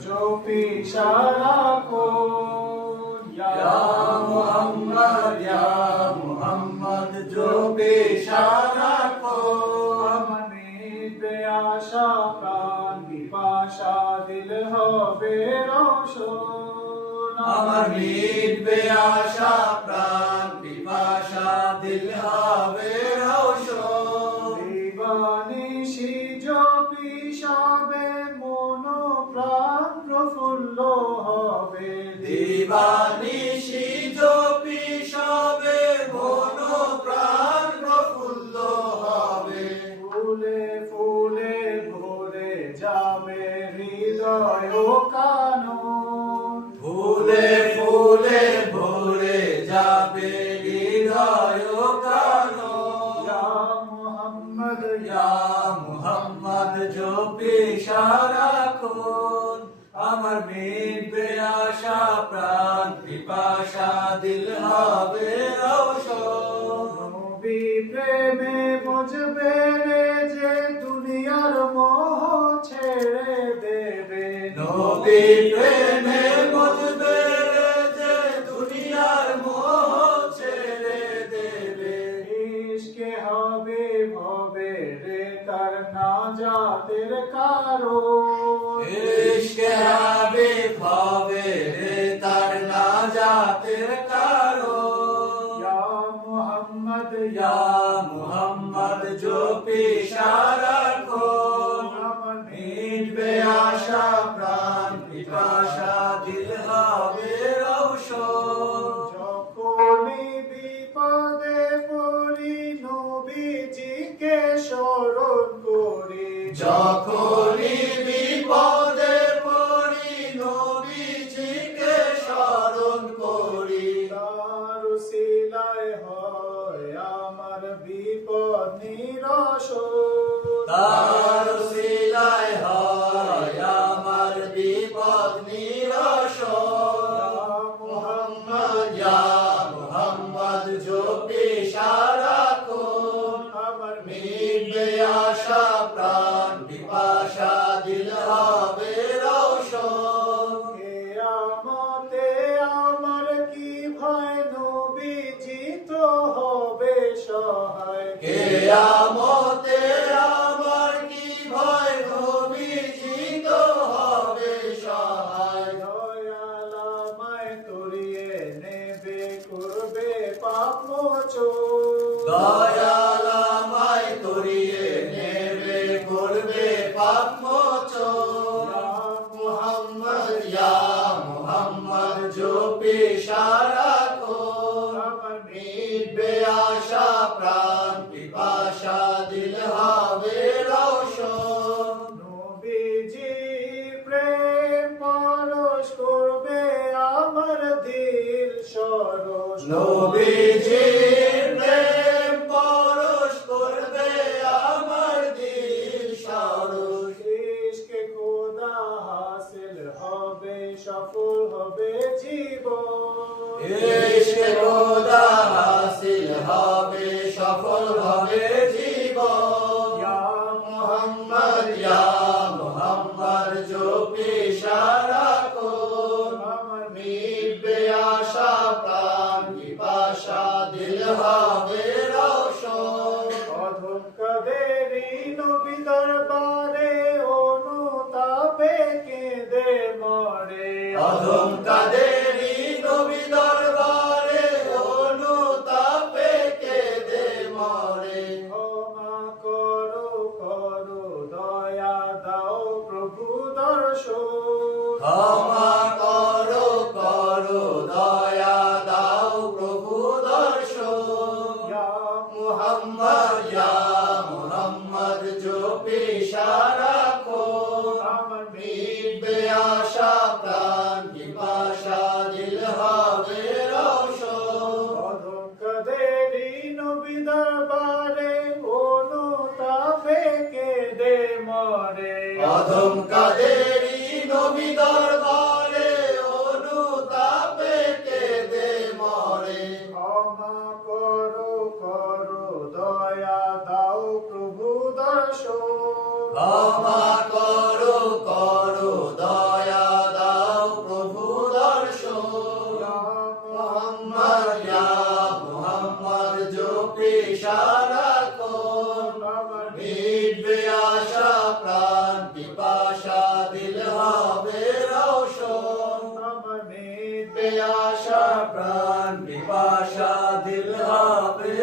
जो पिशारा को या मोहम्मद जो पिशारा को आशा प्राण पिपाशा दिल হবে রোশন আমার মিটবে আশা প্রাণ পিপাসা দিল হবে রোশন দিবানিশি জপি সবে মন প্রাণ প্রফুল্ল হবে দিবানিশি জপি সবে মন প্রাণ প্রফুল্ল হবে ফুলে ফুলে ভরে যাবে হৃদয় ও কানন ফুলে ফুলে ভরে যাবে হৃদয় ও কানন ইয়া মুহাম্মদ जो পিশারা কোন আমার মিটবে আশা প্রাণ পিপাসা দিল হবে রোশন নবী প্রেমে বুঝবে রে যে দুনিয়ার মোহ ছেড়ে দেবে নবী প্রেমে বুঝবে রে যে দুনিয়ার মোহ ছেড়ে দেবে ইশকে হবে ভবে রে তার নাজাতের কারণ ইশকে হবে ভবে রে তার নাজাতের কারণ ইয়া মুহাম্মদ जो পিশারা কোন আমার মিটবে আশা প্রাণ পিপাসা দিল হবে রোশন যখনই বিপদে পড়ি নবীজিকে স্মরণ করি যখনই বিপদে পড়ি নবীজিকে স্মরণ করি তার উসিলায় হয় আমার বিপদ নিরসন তার উসিলায় হয় আমার বিপদ নিরসন মুহাম্মদ जो পিশারা কোন আমার মিটবে আশা প্রাণ পিপাসা দিল হবে রোশন কিয়ামতে আমার কি ভয় নবীজি তো হবে সহায় কিয়ামতে আমার কি ভয় নবীজি তো হবে সহায় দয়াল আমায় তরিয়ে নেবে করবে পাপ মোচন দয়াল আমায় তরিয়ে নেবে করবে পাপ মোচন মুহাম্মদ जो পিশারা কোন আমার মিটবে আশা প্রাণ পিপাসা দিল হবে রোশন নবীজি প্রেম পরশ করবে আমার দিল সরস নবীজি প্রেম পরশ করবে আমার দিল সরস ইশকে খোদা হাসিল হবে সফল হবে জীবন ইশকে খোদা হাসিল হবে সফল হবে জীবন ইয়া মুহাম্মদ जो পিশারা কোন আমার মিটবে আশা প্রাণ পিপাসা দিল হবে রোশন অধম কাদেরী নবী দরবারে অনুতাপে কেঁদে মরে অধম কাদেরী নবী দরবারে অনুতাপে কেঁদে মরে ক্ষমা করো করো দয়া দাও প্রভু দর্শন ক্ষমা করো করো দয়া দাও প্রভু দর্শন মুহাম্মদ जो পিশারা কোন আমার মিটবে আশা প্রাণ পিপাসা দিল হবে রোশন অধম কাদেরী নবী দরবারে অনুতাপে কেঁদে মরে অধম কাদেরী নবী দরবারে অনুতাপে কেঁদে মরে ক্ষমা করো করো দয়া দাও প্রভু দর্শন ক্ষমা করো করো পিপাসা দিল হবে রোশন আমার মিটবে আশা প্রাণ পিপাসা দিল হবে